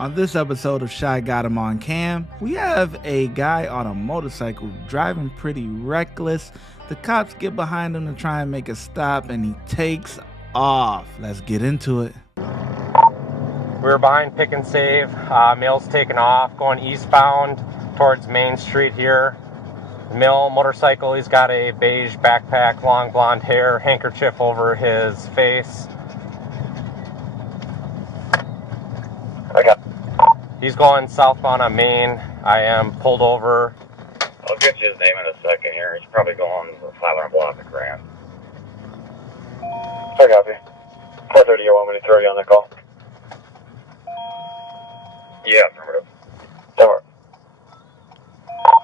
On this episode of ShyGotEm on Cam, we have a guy on a motorcycle driving pretty reckless. The cops get behind him to try and make a stop and he takes off. Let's get into it. We were behind Pick and Save. Mill's taking off, going eastbound towards Main Street here. Mill motorcycle, he's got a beige backpack, long blonde hair, handkerchief over his face. He's going southbound on Main. I am pulled over. I'll get you his name in a second here. He's probably going 500 block of Grand. I copy. 430, you want me to throw you on the call? Yeah, affirmative. Over.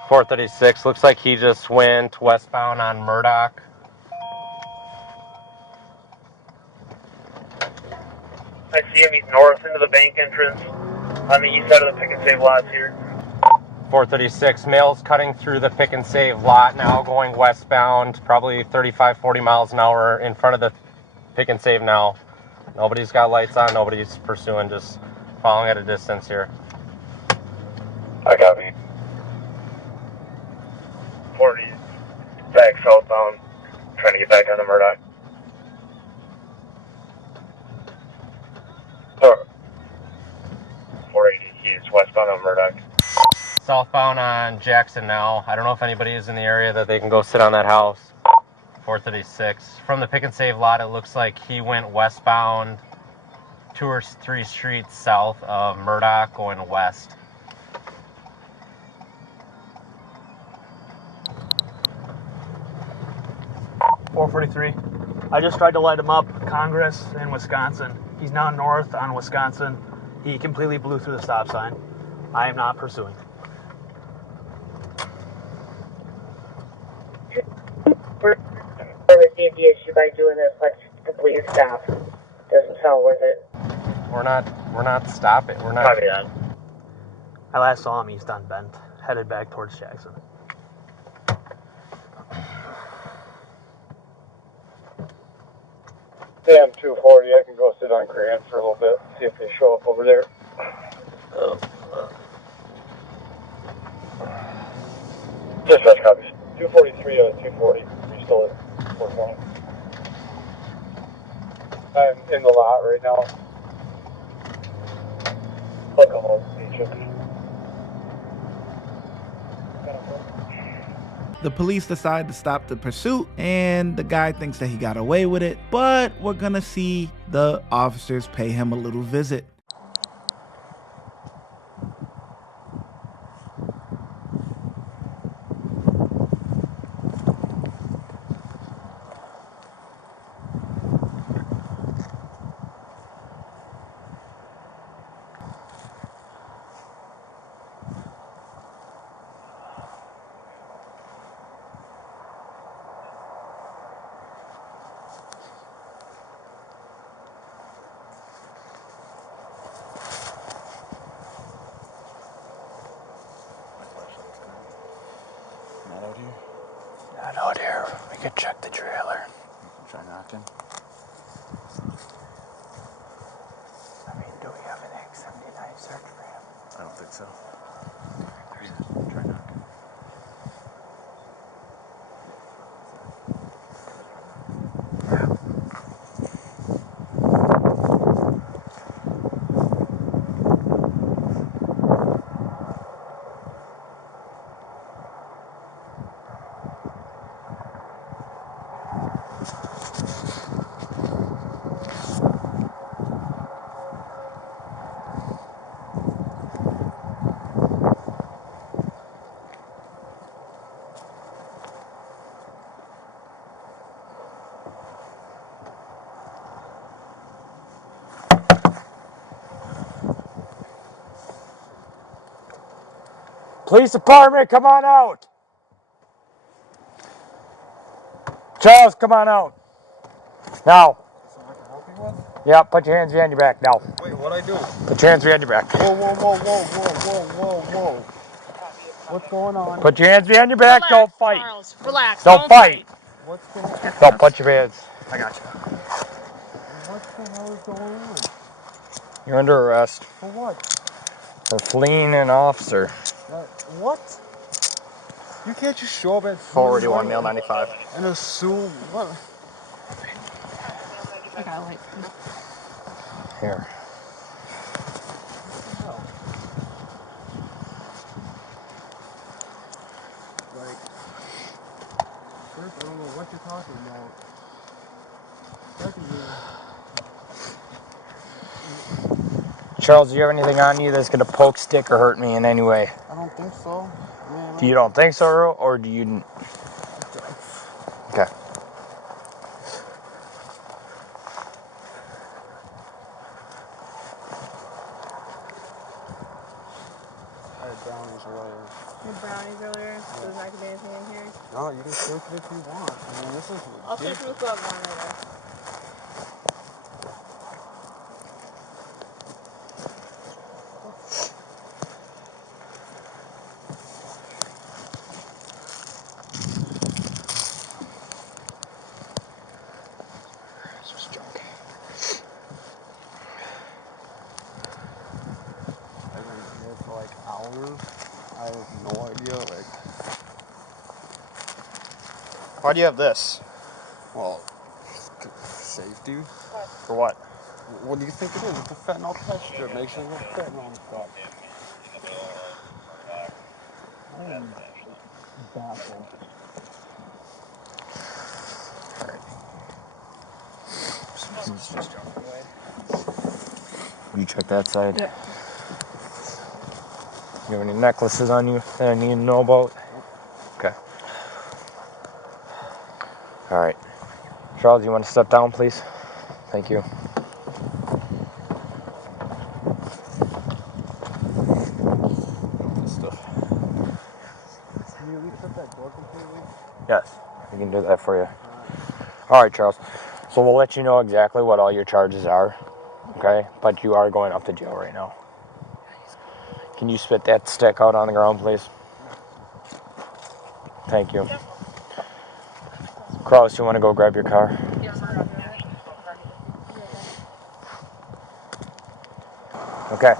436, looks like he just went westbound on Murdoch. I see him. He's north into the bank entrance on the east side of the Pick and Save lots here. 436, male's cutting through the Pick and Save lot now, going westbound, probably 35-40 miles an hour in front of the Pick and Save now. Nobody's got lights on, nobody's pursuing, just following at a distance here. I copy. 40 back southbound, trying to get back on the Murdoch. Or 480, he's westbound on Murdoch. Southbound on Jackson now. I don't know if anybody is in the area that they can go sit on that house. 436. From the Pick and Save lot, it looks like he went westbound 2 or 3 streets south of Murdoch, going west. .443. I just tried to light him up. Congress in Wisconsin. He's now north on Wisconsin. He completely blew through the stop sign. I am not pursuing. We're received the issue by doing this. Let's complete your stop. Doesn't sound worth it. We're not stopping. We're not. Copy that. I last saw him east on Bent, headed back towards Jackson. Damn, 240, I can go sit on Grand for a little bit, see if they show up over there. Dispatch copies. 243 out of 240. You're still at 420. I'm in the lot right now. Look almost agent. The police decide to stop the pursuit and the guy thinks that he got away with it, but we're gonna see the officers pay him a little visit. Not out here. We could check the trailer. Try knocking. I mean, do we have an X79 search for him? I don't think so. Try knocking. Police department, come on out. Charles, come on out. Now. Something I can help you with? Yeah, put your hands behind your back now. Wait, what'd I do? Put your hands behind your back. Whoa, whoa, whoa, whoa, whoa, whoa, whoa, whoa. What's going on? Put your hands behind your back, Relax, don't fight. Charles, relax. Don't fight. What's going on? Don't put your hands. I got you. What the hell is going on? You're under arrest. For what? For fleeing an officer. What? You can't just show up at 481 male 95. and assume what? I got a light. Here. Like, first, I don't know what you're talking about. Secondly, Charles, do you have anything on you that's gonna poke, stick, or hurt me in any way? I don't think so. Man, You don't think so, or do you? Okay. I had brownies earlier. Your brownies earlier. There's not gonna be anything in here. No, you can search it if you want. I mean, this is I'll search what's going on later. I've been here for like hours. I have no idea. Like, Why do you have this? well, safety. For what? What do you think it is? It's a fentanyl test strip. Make sure there's no fentanyl on the stuff. I am baffled. You check that side. Yep. You have any necklaces on you that I need to know about? Okay. All right. Charles, you want to step down, please? Thank you. This stuff. Can you at least shut that door completely? Yes, I can do that for you. All right, Charles. So we'll let you know exactly what all your charges are, okay? But you are going up to jail right now. Can you spit that stick out on the ground, please? Thank you. Kraus, you want to go grab your car? Okay.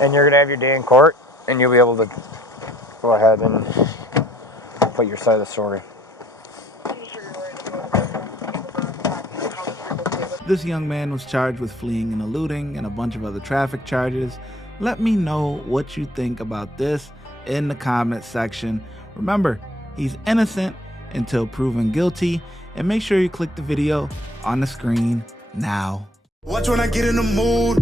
And you're going to have your day in court, and you'll be able to go ahead and put your side of the story. This young man was charged with fleeing and eluding and a bunch of other traffic charges. Let me know what you think about this in the comment section. Remember, he's innocent until proven guilty, and make sure you click the video on the screen now. Watch when I get in the mood.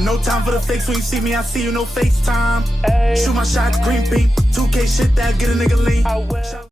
No time for the fakes. When you see me, I see you, no FaceTime. Shoot my shot, green beam, 2K shit that get a nigga lean.